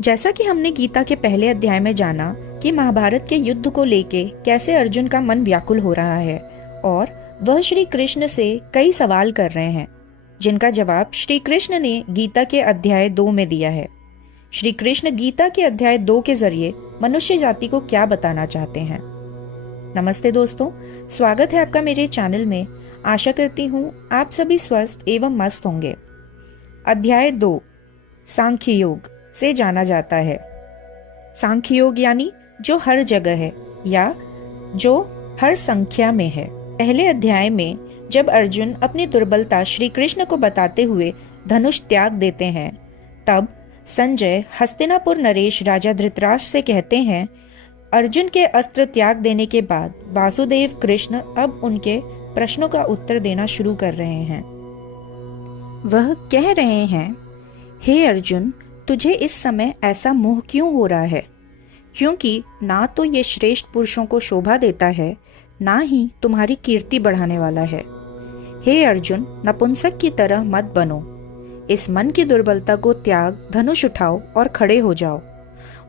जैसा कि हमने गीता के पहले अध्याय में जाना कि महाभारत के युद्ध को लेके कैसे अर्जुन का मन व्याकुल हो रहा है और वह श्री कृष्ण से कई सवाल कर रहे हैं, जिनका जवाब श्री कृष्ण ने गीता के अध्याय 2 में दिया है। श्री कृष्ण गीता के अध्याय 2 के जरिए मनुष्य जाति को क्या बताना चाहते हैं। नमस्ते दोस्तों, स्वागत है आपका मेरे चैनल में। आशा करती हूँ आप सभी स्वस्थ एवं मस्त होंगे। अध्याय 2 सांख्य योग से जाना जाता है। सांख्य योग यानी जो हर जगह है या जो हर संख्या में है। पहले अध्याय में जब अर्जुन अपनी दुर्बलता श्री कृष्ण को बताते हुए धनुष त्याग देते हैं, तब संजय हस्तिनापुर नरेश राजा धृतराष्ट्र से कहते हैं, अर्जुन के अस्त्र त्याग देने के बाद वासुदेव कृष्ण अब उनके प्रश्नों का उत्तर देना शुरू कर रहे हैं। वह कह रहे हैं, हे अर्जुन, तुझे इस समय ऐसा मोह क्यों हो रहा है? क्योंकि ना तो ये श्रेष्ठ पुरुषों को शोभा देता है, ना ही तुम्हारी कीर्ति बढ़ाने वाला है। हे अर्जुन, नपुंसक की तरह मत बनो। इस मन की दुर्बलता को त्याग, धनुष उठाओ और खड़े हो जाओ।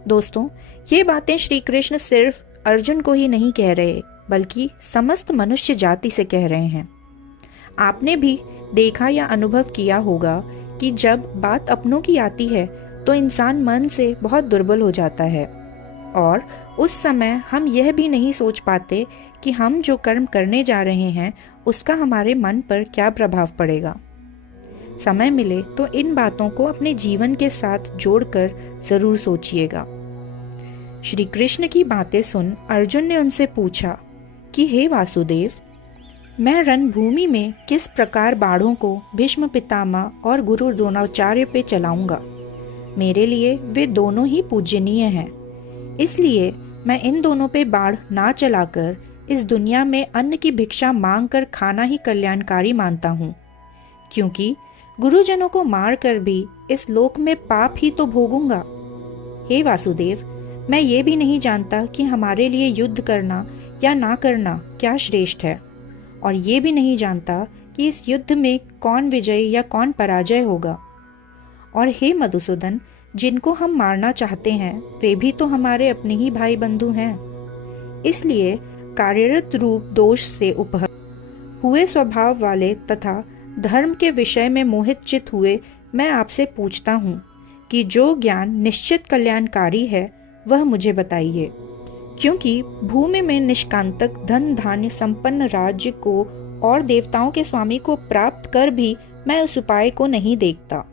दोस्तों, ये बातें श्री कृष्ण सिर्फ अर्जुन को ही नहीं कह रहे, बल्कि समस्त मनुष्य जाति से कह रहे हैं। आपने भी देखा या अनुभव किया होगा कि जब बात अपनों की आती है तो इंसान मन से बहुत दुर्बल हो जाता है और उस समय हम यह भी नहीं सोच पाते कि हम जो कर्म करने जा रहे हैं उसका हमारे मन पर क्या प्रभाव पड़ेगा। समय मिले तो इन बातों को अपने जीवन के साथ जोड़कर जरूर सोचिएगा। श्री कृष्ण की बातें सुन अर्जुन ने उनसे पूछा कि हे वासुदेव, मैं रणभूमि में किस प्रकार बाणों को भीष्म पितामह और गुरु द्रोणाचार्य पे चलाऊंगा। मेरे लिए वे दोनों ही पूजनीय हैं, इसलिए मैं इन दोनों पे बाण ना चलाकर इस दुनिया में अन्न की भिक्षा मांग कर खाना ही कल्याणकारी मानता हूँ, क्योंकि गुरुजनों को मार कर भी इस लोक में पाप ही तो भोगूंगा। हे वासुदेव, मैं ये भी नहीं जानता कि हमारे लिए युद्ध करना या ना करना क्या श्रेष्ठ है, और ये भी नहीं जानता कि इस युद्ध में कौन विजय या कौन पराजय होगा। और हे मधुसूदन, जिनको हम मारना चाहते हैं वे भी तो हमारे अपने ही भाई बंधु हैं। इसलिए कार्यरत रूप दोष से उपहत हुए स्वभाव वाले तथा धर्म के विषय में मोहित चित हुए मैं आपसे पूछता हूँ कि जो ज्ञान निश्चित कल्याणकारी है वह मुझे बताइए, क्योंकि भूमि में निष्कांतक धन धान्य संपन्न राज्य को और देवताओं के स्वामी को प्राप्त कर भी मैं उस उपाय को नहीं देखता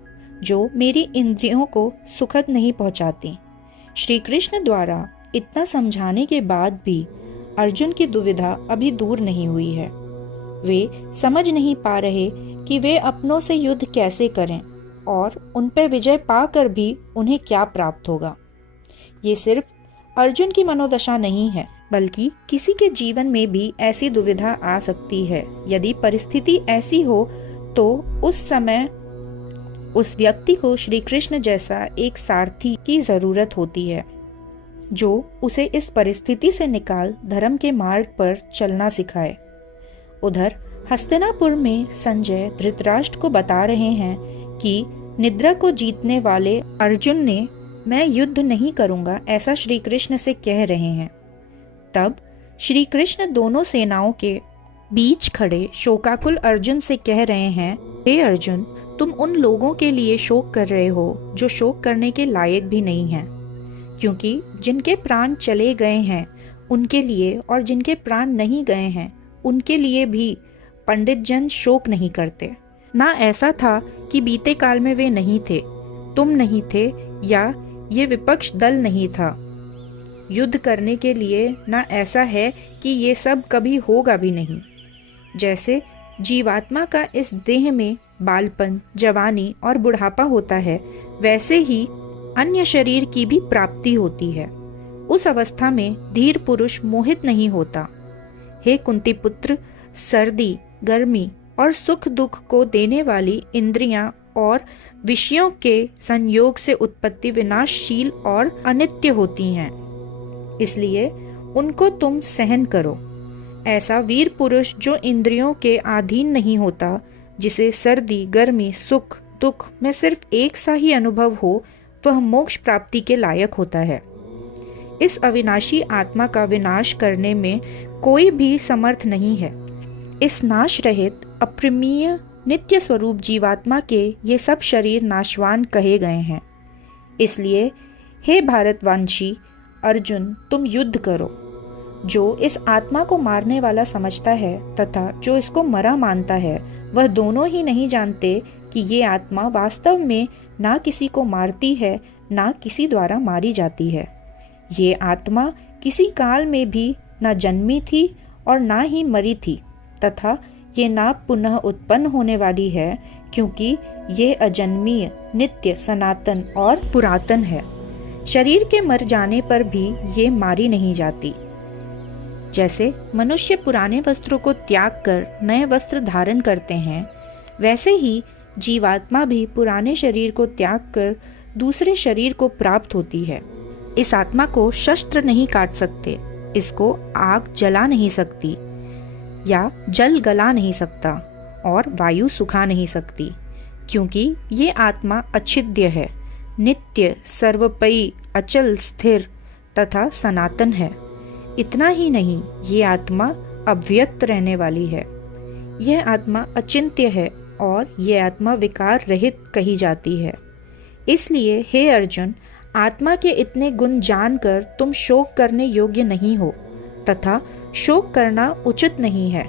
जो मेरी इंद्रियों को सुखद नहीं पहुंचाती। श्री कृष्ण द्वारा इतना समझाने के बाद भी अर्जुन की दुविधा अभी दूर नहीं हुई है। वे समझ नहीं पा रहे कि वे अपनों से युद्ध कैसे करें और उन पर विजय पाकर भी उन्हें क्या प्राप्त होगा। ये सिर्फ अर्जुन की मनोदशा नहीं है, बल्कि किसी के जीवन में भी ऐसी दुविधा आ सकती है। यदि परिस्थिति ऐसी हो तो उस समय उस व्यक्ति को श्री कृष्ण जैसा एक सारथी की जरूरत होती है, जो उसे इस परिस्थिति से निकाल धर्म के मार्ग पर चलना सिखाए। उधर हस्तिनापुर में संजय धृतराष्ट्र को बता रहे हैं कि निद्रा को जीतने वाले अर्जुन ने मैं युद्ध नहीं करूंगा ऐसा श्री कृष्ण से कह रहे हैं। तब श्री कृष्ण दोनों सेनाओं के बीच खड़े शोकाकुल अर्जुन से कह रहे हैं, हे अर्जुन, तुम उन लोगों के लिए शोक कर रहे हो जो शोक करने के लायक भी नहीं हैं, क्योंकि जिनके प्राण चले गए हैं उनके लिए और जिनके प्राण नहीं गए हैं उनके लिए भी पंडित जन शोक नहीं करते। ना ऐसा था कि बीते काल में वे नहीं थे, तुम नहीं थे या ये विपक्ष दल नहीं था युद्ध करने के लिए, ना ऐसा है कि ये सब कभी होगा भी नहीं। जैसे जीवात्मा का इस देह में बालपन, जवानी और बुढ़ापा होता है, वैसे ही अन्य शरीर की भी प्राप्ति होती है। उस अवस्था में धीर पुरुष मोहित नहीं होता। हे कुंती पुत्र, सर्दी, गर्मी और सुख दुख को देने वाली इंद्रियां और विषयों के संयोग से उत्पत्ति विनाशशील और अनित्य होती हैं, इसलिए उनको तुम सहन करो। ऐसा वीर पुरुष जो इंद्रियों के अधीन नहीं होता, जिसे सर्दी, गर्मी, सुख, दुख में सिर्फ एक सा ही अनुभव हो, वह मोक्ष प्राप्ति के लायक होता है। इस अविनाशी आत्मा का विनाश करने में कोई भी समर्थ नहीं है। इस नाश रहित अप्रमेय नित्य स्वरूप जीवात्मा के ये सब शरीर नाशवान कहे गए हैं। इसलिए हे भारतवंशी अर्जुन, तुम युद्ध करो। जो इस आत्मा को मारने वाला समझता है तथा जो इसको मरा मानता है, वह दोनों ही नहीं जानते कि ये आत्मा वास्तव में ना किसी को मारती है, ना किसी द्वारा मारी जाती है। ये आत्मा किसी काल में भी ना जन्मी थी और ना ही मरी थी, तथा ये ना पुनः उत्पन्न होने वाली है, क्योंकि ये अजन्मीय, नित्य, सनातन और पुरातन है। शरीर के मर जाने पर भी ये मारी नहीं जाती। जैसे मनुष्य पुराने वस्त्रों को त्याग कर नए वस्त्र धारण करते हैं, वैसे ही जीवात्मा भी पुराने शरीर को त्याग कर दूसरे शरीर को प्राप्त होती है। इस आत्मा को शस्त्र नहीं काट सकते, इसको आग जला नहीं सकती या जल गला नहीं सकता और वायु सुखा नहीं सकती, क्योंकि ये आत्मा अछिद्य है, नित्य, सर्वपयी, अचल, स्थिर तथा सनातन है। इतना ही नहीं, ये आत्मा अव्यक्त रहने वाली है। यह आत्मा अचिंत्य है और यह आत्मा विकार रहित कही जाती है। इसलिए हे अर्जुन, आत्मा के इतने गुण जानकर तुम शोक करने योग्य नहीं हो तथा शोक करना उचित नहीं है।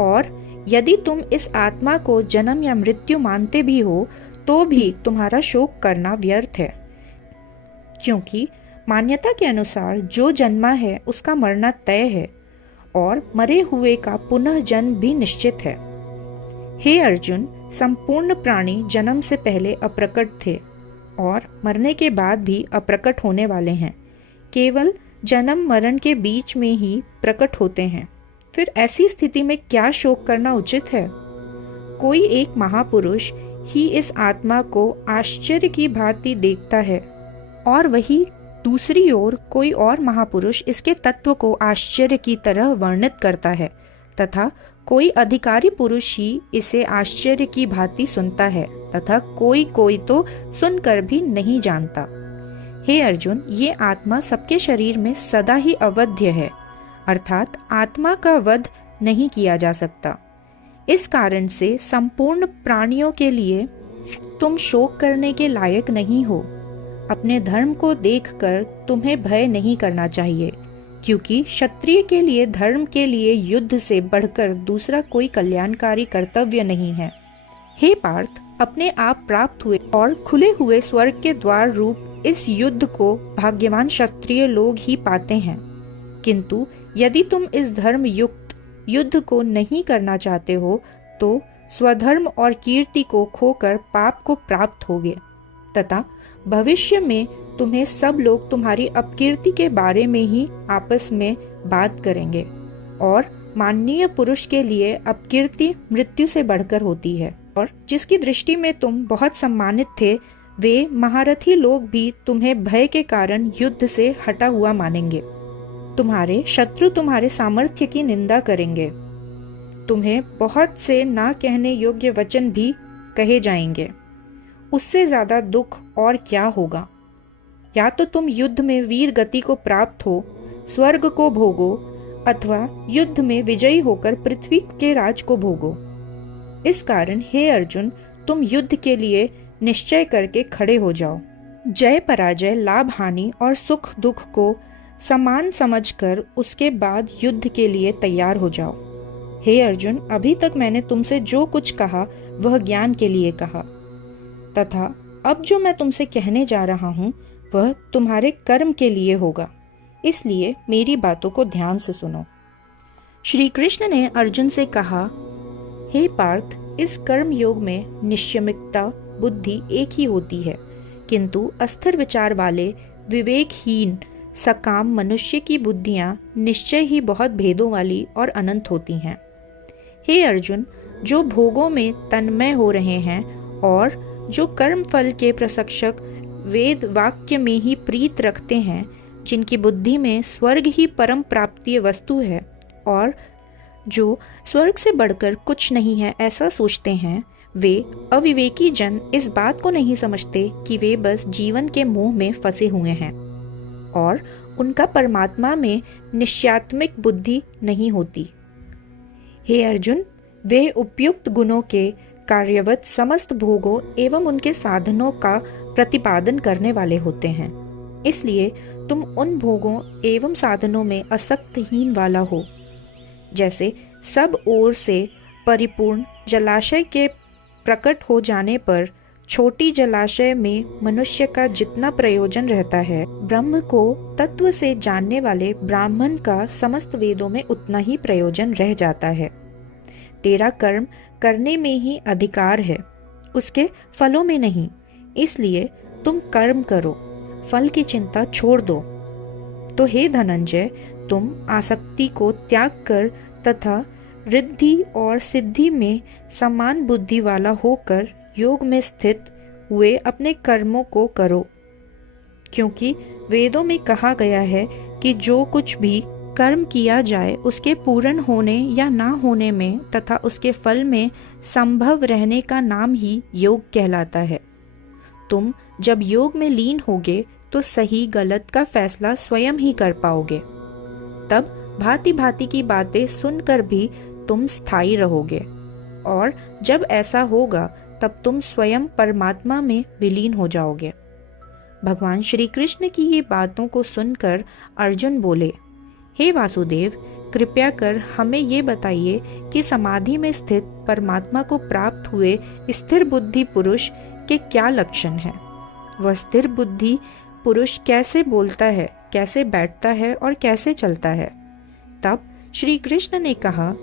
और यदि तुम इस आत्मा को जन्म या मृत्यु मानते भी हो तो भी तुम्हारा शोक करना व्यर्थ है, क्योंकि मान्यता के अनुसार जो जन्मा है उसका मरना तय है और मरे हुए का पुनः जन्म भी निश्चित है। हे अर्जुन, संपूर्ण प्राणी जन्म से पहले अप्रकट थे और मरने के बाद भी अप्रकट होने वाले हैं। केवल जन्म मरण के बीच में ही प्रकट होते हैं। फिर ऐसी स्थिति में क्या शोक करना उचित है? कोई एक महापुरुष ही इस आत्मा को आश्चर्य की भांति देखता है और वही दूसरी ओर कोई और महापुरुष इसके तत्व को आश्चर्य की तरह वर्णित करता है तथा कोई अधिकारी पुरुष ही इसे आश्चर्य की भांति सुनता है तथा कोई कोई तो सुनकर भी नहीं जानता। हे अर्जुन, ये आत्मा सबके शरीर में सदा ही अवध्य है, अर्थात आत्मा का वध नहीं किया जा सकता। इस कारण से संपूर्ण प्राणियों के लिए तुम शोक करने के लायक नहीं हो। अपने धर्म को देखकर तुम्हें भय नहीं करना चाहिए, क्योंकि क्षत्रिय के लिए धर्म के लिए युद्ध से बढ़कर दूसरा कोई कल्याणकारी कर्तव्य नहीं है। हे पार्थ, अपने आप प्राप्त हुए और खुले हुए स्वर्ग के द्वार रूप इस युद्ध को भाग्यवान क्षत्रिय लोग ही पाते हैं। किंतु यदि तुम इस धर्म युक्त युद्ध को नहीं करना चाहते हो तो स्वधर्म और कीर्ति को खोकर पाप को प्राप्त होगे तथा भविष्य में तुम्हें सब लोग तुम्हारी अपकीर्ति के बारे में ही आपस में बात करेंगे। और माननीय पुरुष के लिए अपकीर्ति मृत्यु से बढ़कर होती है, और जिसकी दृष्टि में तुम बहुत सम्मानित थे, वे महारथी लोग भी तुम्हें भय के कारण युद्ध से हटा हुआ मानेंगे। तुम्हारे शत्रु तुम्हारे सामर्थ्य की निंदा करेंगे। तुम्हें बहुत से ना कहने योग्य वचन भी कहे जाएंगे। उससे ज्यादा दुख और क्या होगा? या तो तुम युद्ध में वीर गति को प्राप्त हो, स्वर्ग को भोगो, अथवा युद्ध में विजयी होकर पृथ्वी के राज को भोगो। इस कारण हे अर्जुन, तुम युद्ध के लिए निश्चय करके खड़े हो जाओ। जय पराजय, लाभ हानि और सुख दुख को समान समझकर उसके बाद युद्ध के लिए तैयार हो जाओ। हे अर्जुन, अभी तक मैंने तुमसे जो कुछ कहा वह ज्ञान के लिए कहा, तथा अब जो मैं तुमसे कहने जा रहा हूँ वह तुम्हारे कर्म के लिए होगा। इसलिए मेरी बातों को ध्यान से सुनो। श्री कृष्ण ने अर्जुन से कहा, हे पार्थ, इस कर्म योग में निश्चयमिकता बुद्धि एक ही होती है, किंतु अस्थिर विचार वाले विवेकहीन सकाम मनुष्य की बुद्धियां निश्चय ही बहुत भेदों वाली और अनंत होती हैं। हे अर्जुन, जो भोगों में तन्मय हो रहे हैं और जो कर्म फल के प्रशिक्षक वेद वाक्य में ही प्रीत रखते हैं, जिनकी बुद्धि में स्वर्ग ही परम प्राप्तीय वस्तु है और जो स्वर्ग से बढ़कर कुछ नहीं है ऐसा सोचते हैं, वे अविवेकी जन इस बात को नहीं समझते कि वे बस जीवन के मोह में फंसे हुए हैं और उनका परमात्मा में निश्चयात्मक बुद्धि नहीं होती। हे अर्जुन, वे उपयुक्त गुणों के कार्यवत समस्त भोगों एवं उनके साधनों का प्रतिपादन करने वाले होते हैं। इसलिए तुम उन भोगों एवं साधनों में आसक्तिहीन वाला हो। जैसे सब ओर से परिपूर्ण जलाशय के प्रकट हो जाने पर छोटी जलाशय में मनुष्य का जितना प्रयोजन रहता है, ब्रह्म को तत्व से जानने वाले ब्राह्मण का समस्त वेदों में उतना ही प्रयोजन रह जाता है। तेरा कर्म करने में ही अधिकार है, उसके फलों में नहीं। इसलिए तुम कर्म करो, फल की चिंता छोड़ दो। तो हे धनंजय, तुम आसक्ति को त्याग कर तथा रिद्धि और सिद्धि में समान बुद्धि वाला होकर योग में स्थित हुए अपने कर्मों को करो, क्योंकि वेदों में कहा गया है कि जो कुछ भी कर्म किया जाए उसके पूर्ण होने या ना होने में तथा उसके फल में संभव रहने का नाम ही योग कहलाता है। तुम जब योग में लीन होगे तो सही गलत का फैसला स्वयं ही कर पाओगे। तब भांति भांति की बातें सुनकर भी तुम स्थायी रहोगे, और जब ऐसा होगा तब तुम स्वयं परमात्मा में विलीन हो जाओगे। भगवान श्री कृष्ण की ये बातों को सुनकर अर्जुन बोले, हे वासुदेव, कृपया कर हमें ये बताइए कि समाधि में स्थित परमात्मा को प्राप्त हुए स्थिर बुद्धि पुरुष के क्या लक्षण हैं? वह स्थिर बुद्धि पुरुष कैसे बोलता है, कैसे बैठता है और कैसे चलता है? तब श्री कृष्ण ने कहा,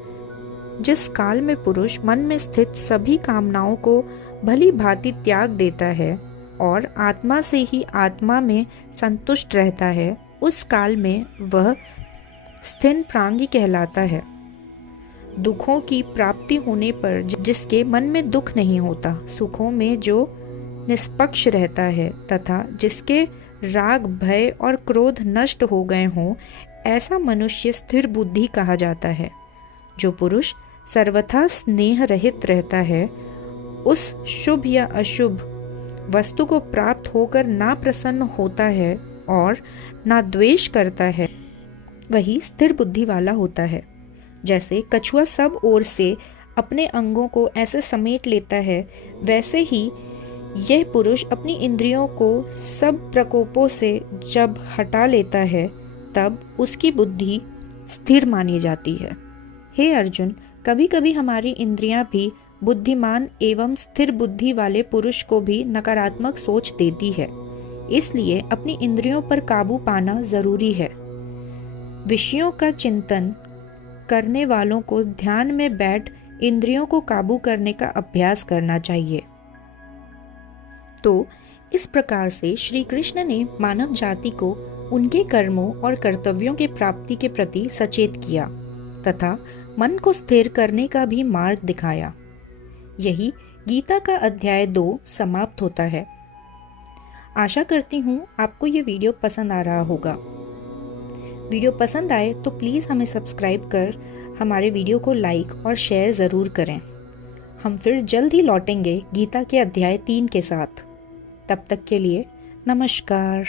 जिस काल में पुरुष मन में स्थित सभी कामनाओं को भली भांति त्याग देता है और आत्मा से ही आत्मा में संतुष्ट रहता है, उस काल में वह स्थिर प्राज्ञ कहलाता है। दुखों की प्राप्ति होने पर जिसके मन में दुख नहीं होता, सुखों में जो निष्पक्ष रहता है तथा जिसके राग भय और क्रोध नष्ट हो गए हों, ऐसा मनुष्य स्थिर बुद्धि कहा जाता है। जो पुरुष सर्वथा स्नेह रहित रहता है, उस शुभ या अशुभ वस्तु को प्राप्त होकर ना प्रसन्न होता है और ना द्वेष करता है, वही स्थिर बुद्धि वाला होता है। जैसे कछुआ सब ओर से अपने अंगों को ऐसे समेट लेता है, वैसे ही यह पुरुष अपनी इंद्रियों को सब प्रकोपों से जब हटा लेता है, तब उसकी बुद्धि स्थिर मानी जाती है। हे अर्जुन, कभी कभी हमारी इंद्रियां भी बुद्धिमान एवं स्थिर बुद्धि वाले पुरुष को भी नकारात्मक सोच देती है। इसलिए अपनी इंद्रियों पर काबू पाना जरूरी है। विषयों का चिंतन करने वालों को ध्यान में बैठ इंद्रियों को काबू करने का अभ्यास करना चाहिए। तो इस प्रकार से श्री कृष्ण ने मानव जाति को उनके कर्मों और कर्तव्यों के प्राप्ति के प्रति सचेत किया तथा मन को स्थिर करने का भी मार्ग दिखाया। यही गीता का अध्याय 2 समाप्त होता है। आशा करती हूँ आपको ये वीडियो पसंद आ रहा होगा। वीडियो पसंद आए तो प्लीज़ हमें सब्सक्राइब कर हमारे वीडियो को लाइक और शेयर ज़रूर करें। हम फिर जल्द ही लौटेंगे गीता के अध्याय 3 के साथ। तब तक के लिए नमस्कार।